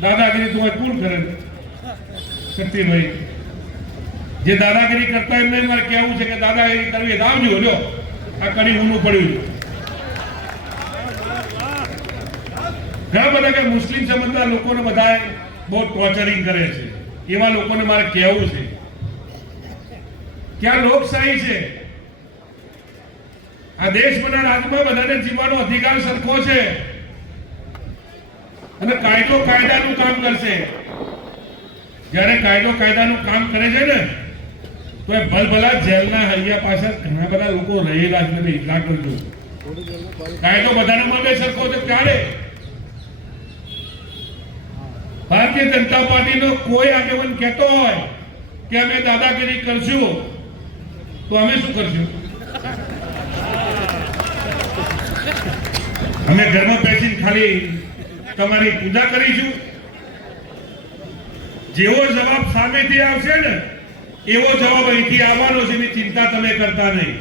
દાદાગીરી તો કોણ કરે શક્તિભાઈ જે દાદાગીરી કરતા એમને મારે કહેવું છે કે દાદાગીરી કરવી આવજો લ્યો આ કડી ઊનું પડ્યું ઘણા બધા કે મુસ્લિમ સમાજના લોકોને બધા બહુ ટોર્ચરિંગ કરે છે એવા લોકોને મારે કહેવું છે કે આ લોકશાહી છે આ દેશના રાજમાં બધાને જીવવાનો અધિકાર સરખો છે અને કાયદો કાયદાનું કામ કરશે જ્યારે કાયદો કાયદાનું કામ કરે છે ને તો એ ભલભલા જેલના હૈયા પાછળ ઘણા બધા લોકો રહેલા છે ને એટલા કરજો કાયદો બધાના માટે સરખો છે ક્યારે ભારતીય જનતા પાર્ટીનો કોઈ આગેવાન કહેતો હોય કે અમે દાદાગીરી કરશું તો અમે શું કરશું અમે ઘરમાં બેસીને ખાલી તમારી પૂજા કરીશું જેવો જવાબ સામેથી આવશે ને એવો જવાબ અહીંથી આવવાનો છે એની ચિંતા તમે કરતા નહીં